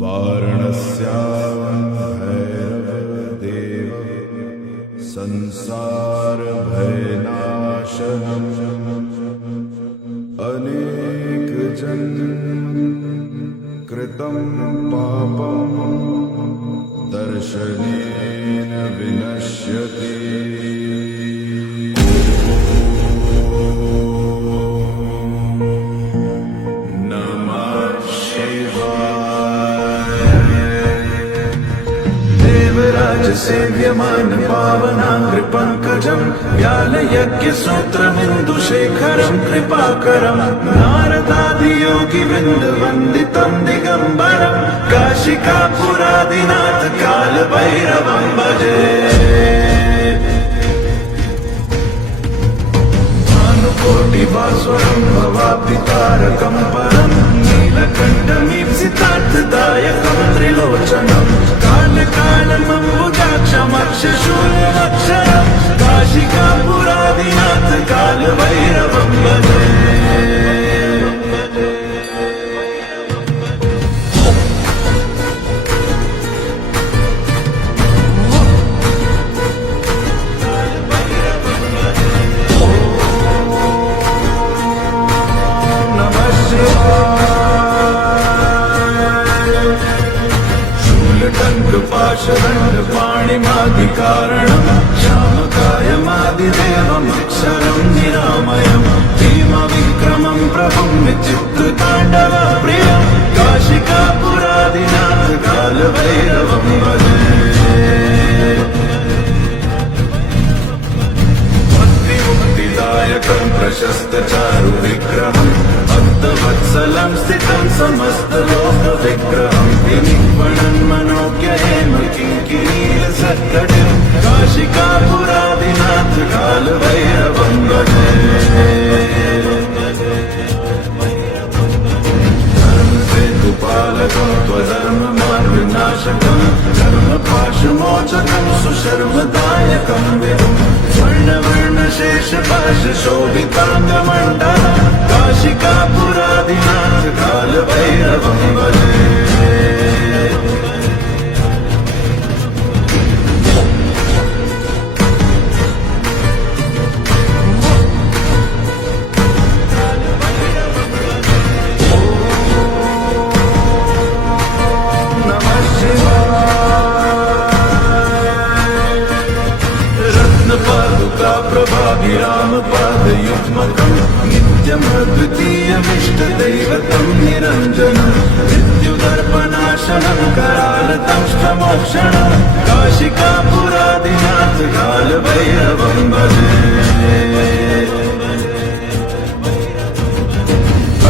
वारणस्यां भैरवदेव संसारभयनाशनम् अनेकजन्म कृतं पापं दर्शनेन विनश्यति। सेव्यमान पावनाङ्घ्रिपङ्कजं व्यालयज्ञसूत्रमिन्दुशेखरं कृपाकरं नारदादियोगिवृन्दवन्दितं दिगम्बरं काशिकापुरादिनाथ कालभैरवं भजे। भानुकोटिभास्वरं भवाब्धितारकं परं नीलकण्ठमीप्सितार्थदायकं त्रिलोचनं कालकालमम्बुजाक्षमक्षशूलमक्षरं काशिकापुरादिनाथ कालभैरवं भजे। पाणिमादिकारणं श्यामकायमादिदेवमक्षरं निरामयं भीमविक्रमं प्रभुं विचित्रताण्डवप्रियं काशिकापुरादिनाथ कालभैरवं भजे। भक्तिमुक्तिदायकं प्रशस्तचारुविग्रहं भक्तवत्सलं स्थितं समस्तलोकविग्रहं विनिक्वणन् मनोज्ञहेम किङ्किणीलसत्कटिं काशिकापुरादिनाथ कालभैरवं भजे। धर्मसेतुपालकं त्वधर्ममार्गनाशकं धर्मपाशमोचकं सुशर्मदायकं विभुं स्वर्णवर्णशेषपाशशोभिताङ्गमण्डलं काशिकापुरादिनाथ कालभैरवं भजे। प्रभाभिरामपादयुग्मकं नित्यमद्वितीयमिष्टदैवतं निरञ्जनं मृत्युदर्पनाशनं करालदंष्ट्रमोक्षणं काशिकापुरादिनाथ कालभैरवं भजे।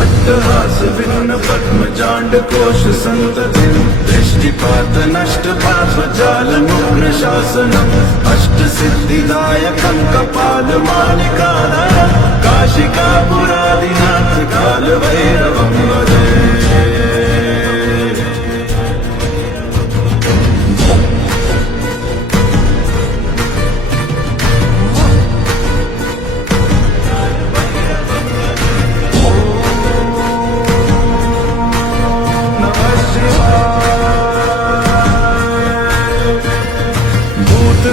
अट्टहासभिन्न पद्मजाण्डकोशसन्ततिं दृष्टिपातनष्टपापजालमुग्रशासनम् अष्टसिद्धिदायकं कपालमालिकाधरं काशिकापुरादिनाथ कालभैरवं भजे।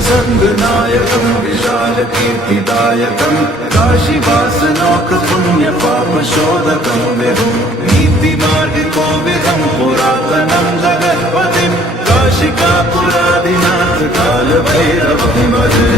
संगनायकं विशालकीर्तिदायकं काशीवासलोकपुण्यपापशोधकं विभुं नीतिमार्गिकोविदं पुरातनं जगत्पतिं काशिकापुरादिनाथ कालभैरवं भजे।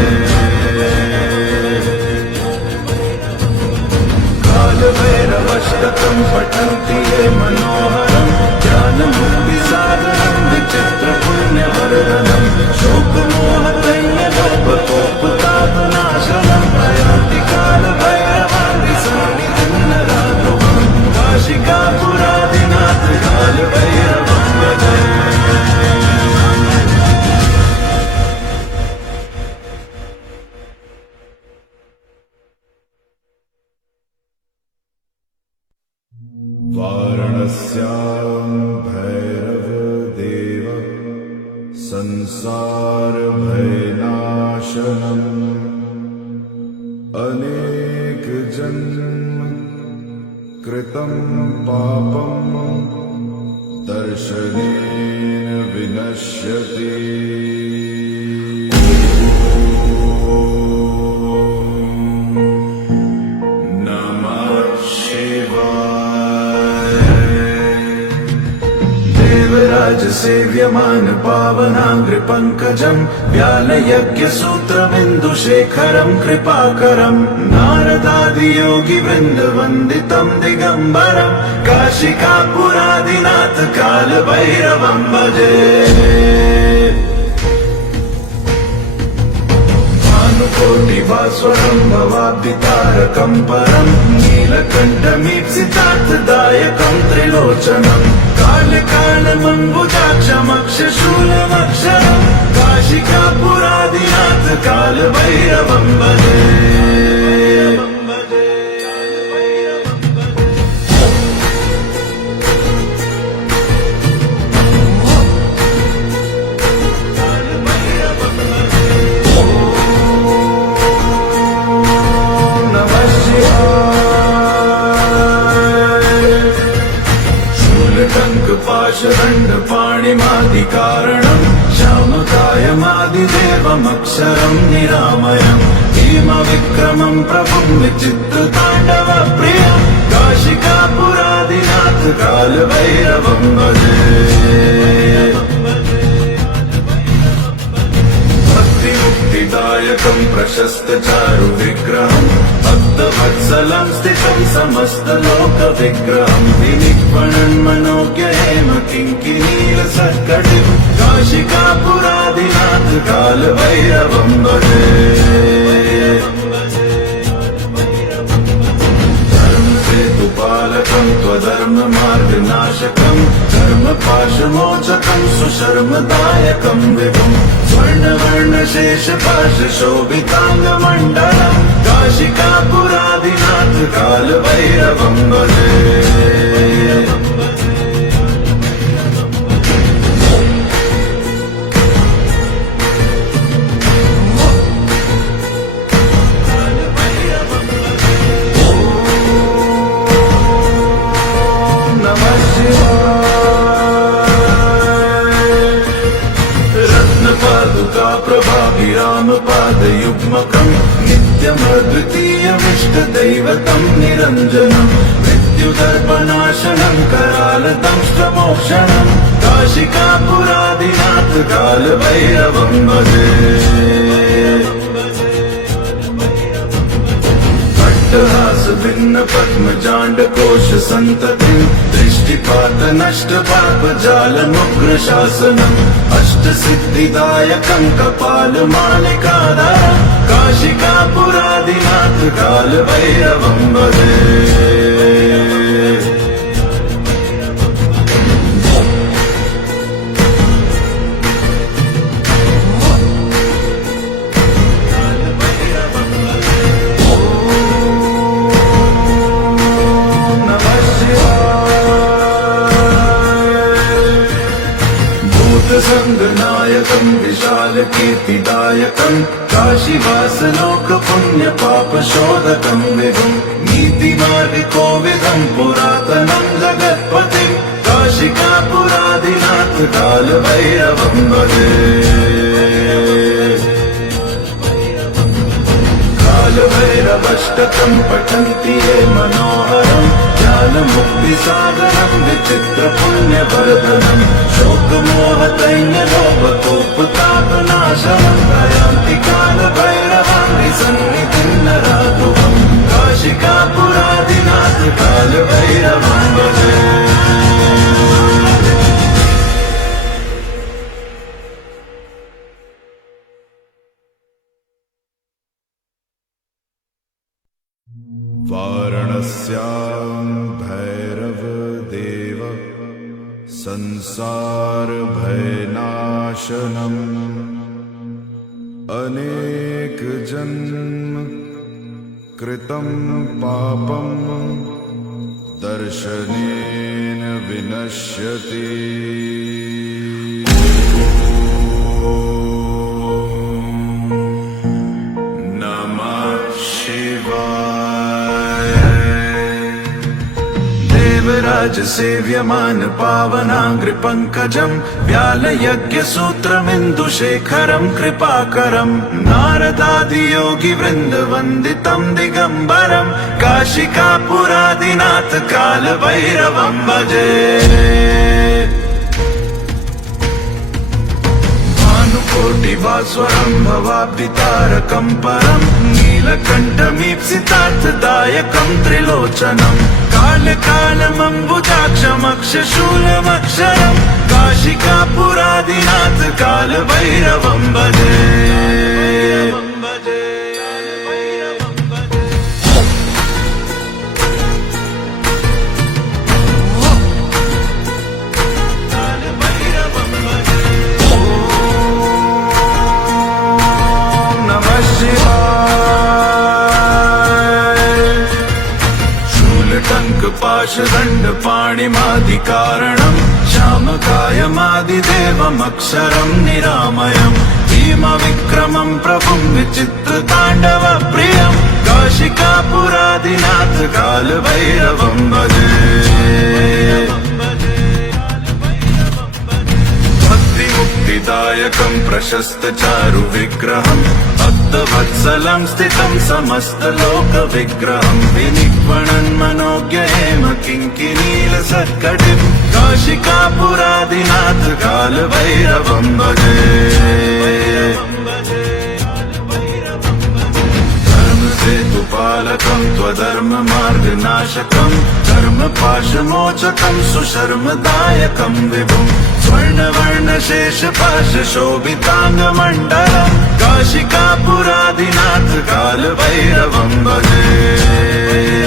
कालभैरवष्टकं पठन्ति ये मनोहरं ज्ञानमुक्तिसाधनं विचित्रपुण्यवर्धनं शोकमोहदैन्यलोपकोपतापनाशनं प्रयान्ति कालभैरवं विसन्निधिन्नराघवं काशिकापुरादिनाथ कालभैरवं भजे। वारणस्यां भैरवदेव संसारभयनाशनम् अनेकजन्म कृतं पापं दर्शनेन विनश्यति नमः शिवाय देवराज सेव्यमान पावनाग्रि पंकजं व्यालयज्ञ सूत्रमिन्दुशेखरं कृपाकरं नारदादि योगी वृन्द वन्दितं दिगम्बरं काशिकापुरादिनाथ काल भैरवं भजे कोटिभास्वरं भवाब्धितारकं परं नीलकण्ठमीप्सितार्थदायकं त्रिलोचनं कालकालमम्बुजाक्षमक्षशूलमक्षरं काशिकापुरादिनाथ कालभैरवं भजे पाशदण्ड पाणिमादिकारणं श्यामकायमादिदेवमक्षरं निरामयं भीमविक्रमं प्रभुं विचित्रताण्डवप्रियं काशिकापुरादिनाथ कालभैरवं भजे भक्तिमुक्तिदायकं प्रशस्तचारु विग्रहं भक्तवत्सलं स्थितं समस्तलोकविग्रहं विनिक्वणन् मनोज्ञेम किङ्किनीलसत्कटिं काशिकापुरादिनाथ कालभैरवं भजे धर्मसेतुपालकं त्वधर्ममार्गनाशकं धर्मपाशमोचकं सुशर्मदायकं विभुं स्वर्णवर्णशेषपाशशोभिताङ्गमण्डलं काशिकापुरादिनाथ कालभैरवं भजे प्रभाभिरामपादयुग्मकं नित्यमद्वितीयमिष्टदैवतं निरञ्जनं मृत्युदर्पनाशनं करालदंष्ट्रमोक्षणं काशिकापुरादिनाथ कालभैरवं भजे भिन्न पद्मजाण्डकोश सन्ततिं दृष्टिपात नष्ट पापजालमुग्रशासनम् अष्टसिद्धिदायकं कपालमालिकाधरं काशिकापुरादिनाथ कालभैरवं भजे संगनायकं विशालकीर्तिदायकं काशीवासलोकपुण्यपापशोधकं विभुं नीतिमार्गकोविदं पुरातनं जगत्पतिं काशिकापुरादिनाथ कालभैरवं भजे कालभैरवष्टकं पठन्ति ये मनोहरं ज्ञानमुक्तिसागरं विचित्रपुण्यवर्धनं शोकमोहदैन्यलोभकोपतापनाशनं प्रयान्ति कालभैरवं विसन्निधिं नराधुवं काशिकापुरादिनाथ कालभैरवं भजे वाराणस्यां भैरवदेव संसारभयनाशनम् अनेकजन्म कृतं पापं दर्शनेन विनश्यति राजसेव्यमान पावनाङ्घ्रिपङ्कजम् व्यालयज्ञसूत्रमिन्दुशेखरम् कृपाकरम् नारदादियोगिवृन्दवन्दितम् दिगम्बरम् काशिकापुरादिनाथ कालभैरवम् भजे कोटिभास्वरम् भवाब्दितारकम् परम् नीलकण्ठमीप्सितार्थदायकम् त्रिलोचनम् कालकालमम्बुजाक्षमक्षशूलमक्षरम् काशिकापुरादिनाथ कालभैरवम् भजे पाशदण्डपाणिमादिकारणम् श्यामकायमादिदेवमक्षरम् निरामयम् भीमविक्रमम् प्रभुम् विचित्रताण्डवप्रियम् काशिकापुरादिनाथ कालभैरवम् भजे भक्तिमुक्तिदायकम् प्रशस्तचारु विग्रहम् भक्तवत्सलम् स्थितम् समस्तलोकविग्रहम् विनिक्वणन् मनोज्ञेम किङ्किनीलसत्कटिम् काशिकापुरादिनाथ कालभैरवम् भजे धर्मसेतुपालकम् त्वधर्ममार्गनाशकम् धर्मपाशमोचकम् सुशर्मदायकम् विभुम् स्वर्णवर्णशेषपाशशोभिताङ्गमण्डलम् काशिकापुरादिनाथ कालभैरवम् भजे